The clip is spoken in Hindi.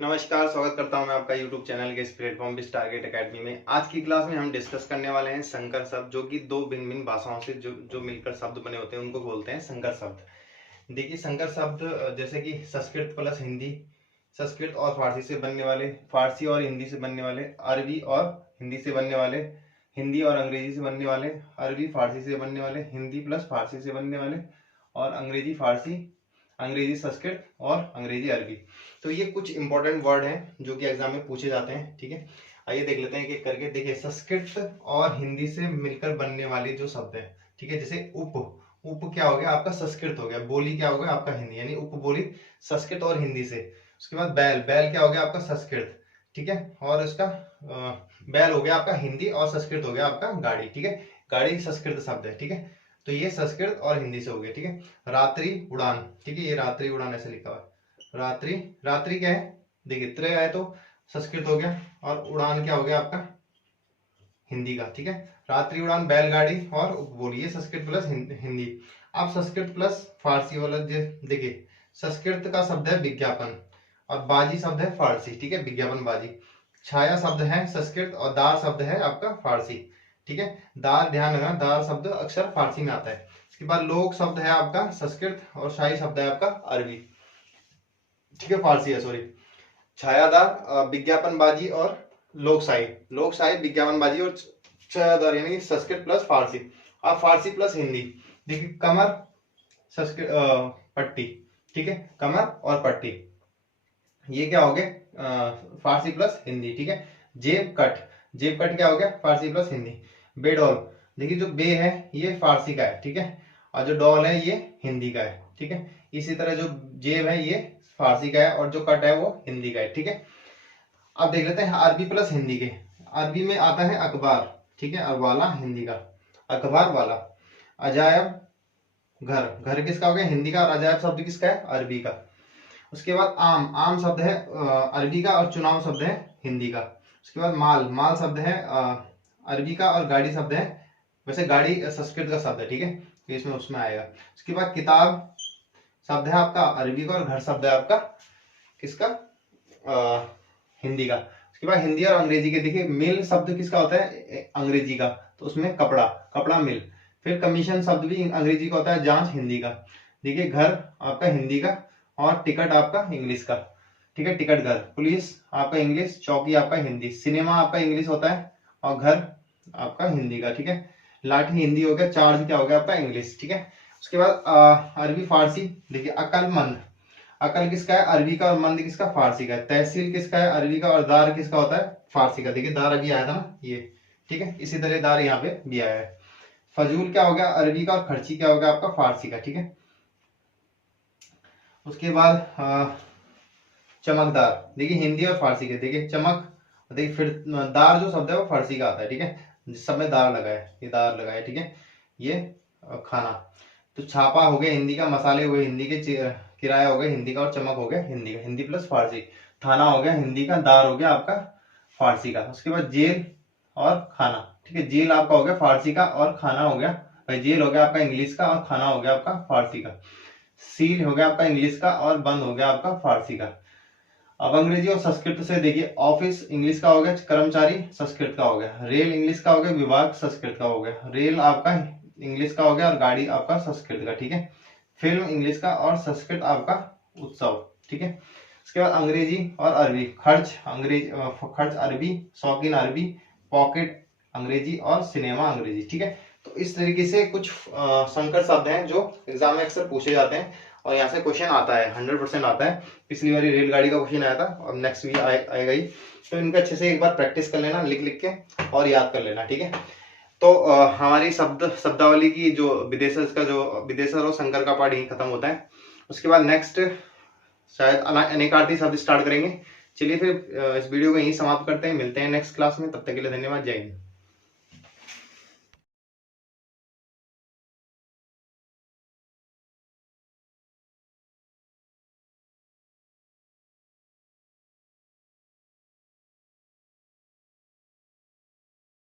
नमस्कार, स्वागत करता हूं मैं आपका YouTube चैनल के इस प्लेटफॉर्म बिस टारगेट एकेडमी में। आज की क्लास में हम डिस्कस करने वाले हैं संकर शब्द, जो कि दो भिन्न भिन्न भाषाओं से जो मिलकर शब्द बने होते हैं उनको बोलते हैं संकर शब्द। देखिए, संकर शब्द जैसे कि संस्कृत प्लस हिंदी, संस्कृत और फारसी से बनने वाले, फारसी और हिंदी से बनने वाले, अरबी और हिंदी से बनने वाले, हिंदी और अंग्रेजी से बनने वाले, अरबी फारसी से बनने वाले, हिंदी प्लस फारसी से बनने वाले, और अंग्रेजी फारसी, अंग्रेजी संस्कृत और अंग्रेजी अरबी। तो ये कुछ इंपॉर्टेंट वर्ड हैं जो कि एग्जाम में पूछे जाते हैं। ठीक है, आइए देख लेते हैं एक एक करके। देखिए, संस्कृत और हिंदी से मिलकर बनने वाले जो शब्द हैं, ठीक है, जैसे उप, उप क्या हो गया आपका संस्कृत हो गया, बोली क्या हो गया आपका हिंदी, यानी उपबोली संस्कृत और हिंदी से। उसके बाद बैल, बैल क्या हो गया आपका संस्कृत, ठीक है, और इसका बैल हो गया आपका हिंदी, और संस्कृत हो गया आपका गाड़ी, ठीक है, गाड़ी संस्कृत शब्द है, ठीक है। तो ये संस्कृत और हिंदी से हो गया, ठीक है। रात्रि उड़ान, ठीक है, ये रात्रि उड़ान ऐसे लिखा हुआ है। रात्रि, रात्रि क्या है, देखिए त्रय है तो संस्कृत हो गया, और उड़ान क्या हो गया आपका हिंदी का, ठीक है। रात्रि उड़ान, बैलगाड़ी और उपबोली, ये संस्कृत प्लस हिंदी। आप संस्कृत प्लस फारसी वाला देखिए, संस्कृत का शब्द है विज्ञापन, और बाजी शब्द है फारसी, ठीक है, विज्ञापन बाजी। छाया शब्द है संस्कृत, और दार शब्द है आपका फारसी, ठीक है। दार, ध्यान रखना, दार शब्द अक्सर फारसी में आता है। इसके बाद लोक शब्द है आपका संस्कृत, और शाही शब्द है आपका अरबी, ठीक है, फारसी है, सॉरी। छायादार, विज्ञापनबाजी और लोकशाही, लोकशाही, विज्ञापनबाजी और छायादार, यानी संस्कृत प्लस फारसी। अब फारसी प्लस हिंदी, देखिए कमर, संस्कृत पट्टी, ठीक है, कमर और पट्टी, ये क्या हो गया फारसी प्लस हिंदी, ठीक है। जेब कट, जेब कट क्या हो गया फारसी प्लस हिंदी। बेडॉल, देखिए जो बे है ये फारसी का है, ठीक है, और जो डॉल है ये हिंदी का है, ठीक है। इसी तरह जो जेब है ये फारसी का है, और जो कट है वो हिंदी का है, ठीक है। अब देख लेते हैं अरबी प्लस हिंदी के। अरबी में आता है अखबार, ठीक है, और वाला हिंदी का, अखबार वाला। अजायब, घर, घर किसका हो गया हिंदी का, और अजायब शब्द किसका है अरबी का। उसके बाद आम, आम शब्द है अरबी का, और चुनाव शब्द है हिंदी का। उसके बाद माल, माल शब्द है अरबी का, और गाड़ी शब्द है, वैसे गाड़ी संस्कृत का शब्द है, ठीक है, तो इसमें उसमें आएगा। उसके बाद किताब शब्द है आपका अरबी का, और घर शब्द है आपका किसका हिंदी का। उसके बाद हिंदी और अंग्रेजी के, देखिए मिल शब्द किसका होता है अंग्रेजी का, तो उसमें कपड़ा, कपड़ा मिल। फिर कमीशन शब्द भी अंग्रेजी का होता है, जांच हिंदी का। देखिए घर आपका हिंदी का, और टिकट आपका इंग्लिश का, ठीक है, टिकट घर। पुलिस आपका इंग्लिश, चौकी आपका हिंदी। सिनेमा आपका इंग्लिश होता है, और घर आपका हिंदी का, ठीक है। लाठी हिंदी हो गया, चार्ज क्या हो गया आपका इंग्लिश, ठीक है। उसके बाद अरबी फारसी, देखिए अकलमंद, अकल किसका है अरबी का, और मंद किसका फारसी का है। तहसील किसका है अरबी का, और दार किसका होता है फारसी का। देखिए दार अभी आया था ना ये, ठीक है, इसी तरह दार यहाँ पे भी आया है। फजूल क्या हो गया अरबी का, और खर्ची क्या हो गया आपका फारसी का, ठीक है। उसके बाद चमकदार, देखिए हिंदी और फारसी के, देखिए चमक, देखिए फिर दार जो शब्द है वो फारसी का आता है, ठीक है, जिस सब में दार लगा है, ये दार लगा है, ठीक है। ये खाना। तो छापा हो गया हिंदी का, मसाले हो गए हिंदी के, किराया हो गया हिंदी का, और चमक हो गया हिंदी का, हिंदी प्लस फारसी। थाना हो गया हिंदी का, दार हो गया आपका फारसी का। उसके बाद जेल और खाना, ठीक है, जेल आपका हो गया फारसी का, और खाना हो गया, भाई जेल हो गया आपका इंग्लिश का, और खाना हो गया आपका फारसी का। सील हो गया आपका इंग्लिश का, और बंद हो गया आपका फारसी का। अब अंग्रेजी और संस्कृत से देखिए, ऑफिस इंग्लिश का हो गया, कर्मचारी संस्कृत का हो गया। रेल इंग्लिश का हो गया, विभाग संस्कृत का हो गया। रेल आपका इंग्लिश का हो गया, और गाड़ी आपका संस्कृत का, ठीक है। फिल्म इंग्लिश का, और संस्कृत आपका उत्सव, ठीक है। उसके बाद अंग्रेजी और अरबी, खर्च अंग्रेजी, खर्च अरबी, शौकीन अरबी, पॉकेट अंग्रेजी, और सिनेमा अंग्रेजी, ठीक है। तो इस तरीके से कुछ संकर शब्द हैं जो एग्जाम में अक्सर पूछे जाते हैं, और यहाँ से क्वेश्चन आता है, 100% आता है। पिछली बार रेलगाड़ी का क्वेश्चन आया था, और नेक्स्ट भी आएगा ही। तो इनका अच्छे से एक बार प्रैक्टिस कर लेना, लिख लिख के, और याद कर लेना, ठीक है। तो हमारी शब्दावली की जो विदेशर का जो विदेशर और संकर का पार्ट यही खत्म होता है। उसके बाद नेक्स्ट शायद अनेकार्थी शब्द स्टार्ट करेंगे। चलिए फिर इस वीडियो को यहीं समाप्त करते हैं, मिलते हैं नेक्स्ट क्लास में, तब तक के लिए धन्यवाद, जय हिंद।